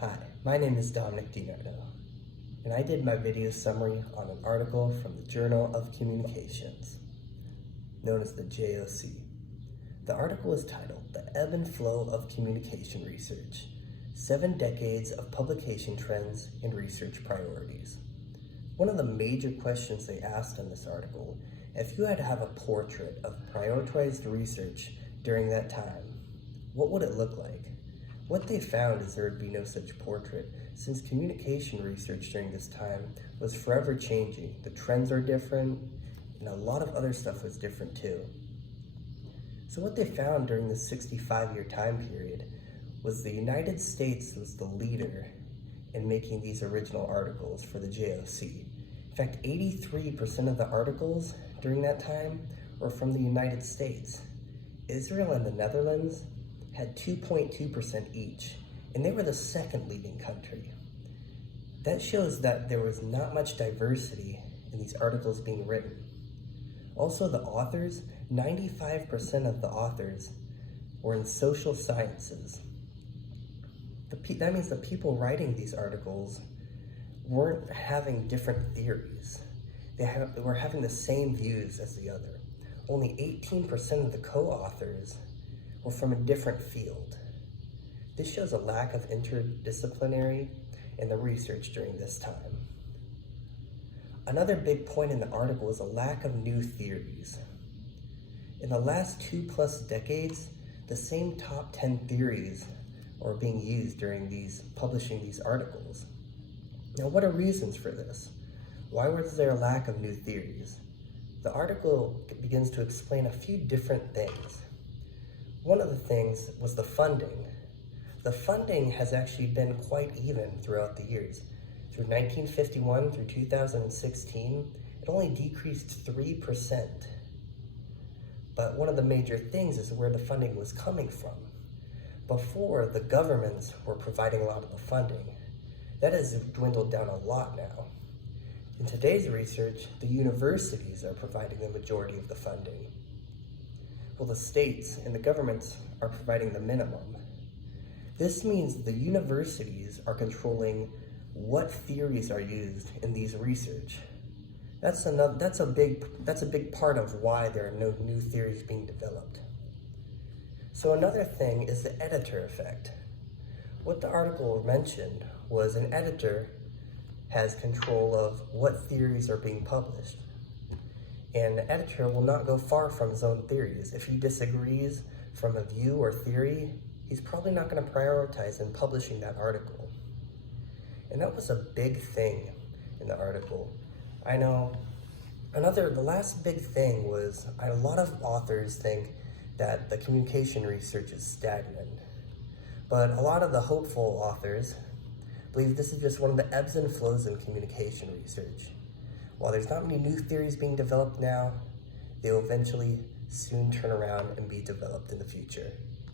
Hi, my name is Dominic DiNardo, and I did my video summary on an article from the Journal of Communications, known as the JOC. The article is titled The Ebb and Flow of Communication Research, 7 Decades of Publication Trends and Research Priorities. One of the major questions they asked in this article, if you had to have a portrait of prioritized research during that time, what would it look like? What they found is there would be no such portrait, since communication research during this time was forever changing. The trends are different, and a lot of other stuff was different too. So what they found during this 65-year time period was the United States was the leader in making these original articles for the JOC. In fact, 83% of the articles during that time were from the United States. Israel and the Netherlands had 2.2% each, and they were the second leading country. That shows that there was not much diversity in these articles being written. Also, the authors, 95% of the authors were in social sciences. That means the people writing these articles weren't having different theories. They were having the same views as the other. Only 18% of the co-authors were from a different field. This shows a lack of interdisciplinary in the research during this time. Another big point in the article is a lack of new theories. In the last 2+ decades, the same top 10 theories are being used during publishing these articles. Now, what are reasons for this? Why was there a lack of new theories? The article begins to explain a few different things. One of the things was the funding. The funding has actually been quite even throughout the years. Through 1951 through 2016, it only decreased 3%. But one of the major things is where the funding was coming from. Before, the governments were providing a lot of the funding. That has dwindled down a lot now. In today's research, the universities are providing the majority of the funding. Well, the states and the governments are providing the minimum. This means the universities are controlling what theories are used in these research. That's a big part of why there are no new theories being developed. So another thing is the editor effect. What the article mentioned was an editor has control of what theories are being published. And the editor will not go far from his own theories. If he disagrees from a view or theory, he's probably not going to prioritize in publishing that article. And that was a big thing in the article. I know the last big thing was a lot of authors think that the communication research is stagnant. But a lot of the hopeful authors believe this is just one of the ebbs and flows in communication research. While there's not many new theories being developed now, they will eventually soon turn around and be developed in the future.